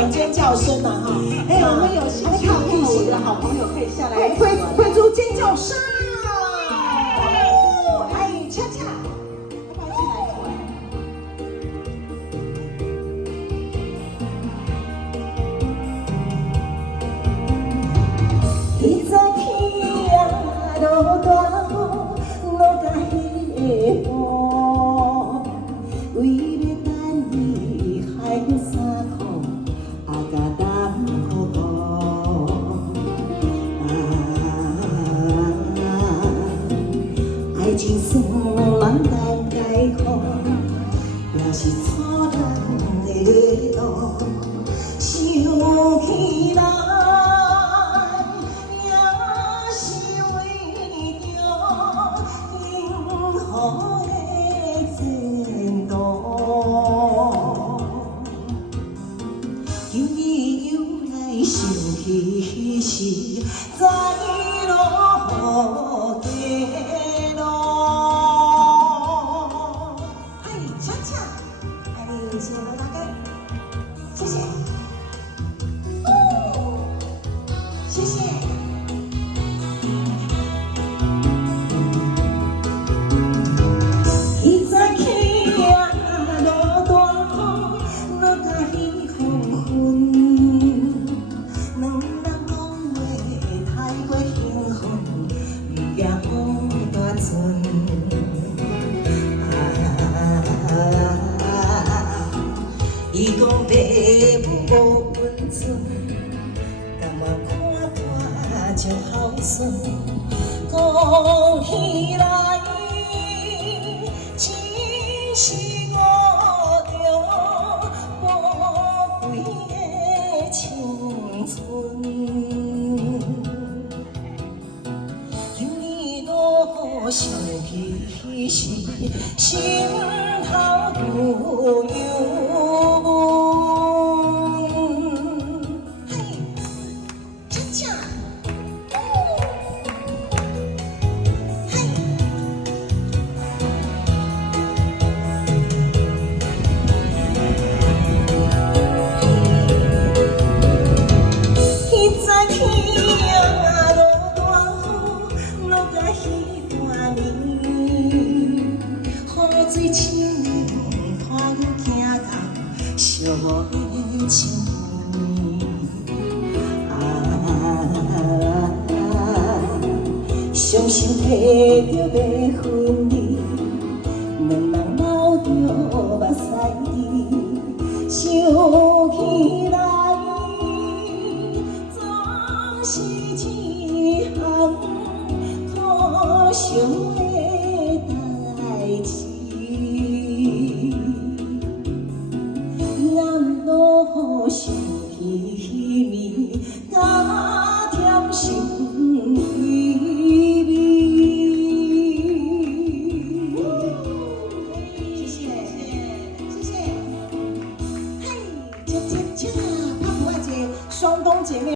喊尖叫声嘛哈！哎，我们有兴趣跳舞的好朋友可以下来推出尖叫声！哎，恰恰，要不要进来做？一早起啊，落大雨，落甲稀薄，为了等你海着衫裤，啊甲冬雨雨。爱情线人等解放，也是错人的路，想起来。想起时，在路街路。哎，恰恰，哎，谢谢大家，谢谢。哦，谢谢。一早起啊，落大雨，落甲彼黄昏。两人讲话太过兴奋，语言好大船。伊讲爸母无温存，甘嘛看大就孝顺。讲起来，真是我着宝贵的青春。有你我想起时，心头不由阮。嘿，恰恰，嘿。一早起啊，落大雨，落甲彼半暝，雨水清凉，看阮行到寂寞的树伤心摕着要分离，两人流着目屎，想起来。总是一项可伤的。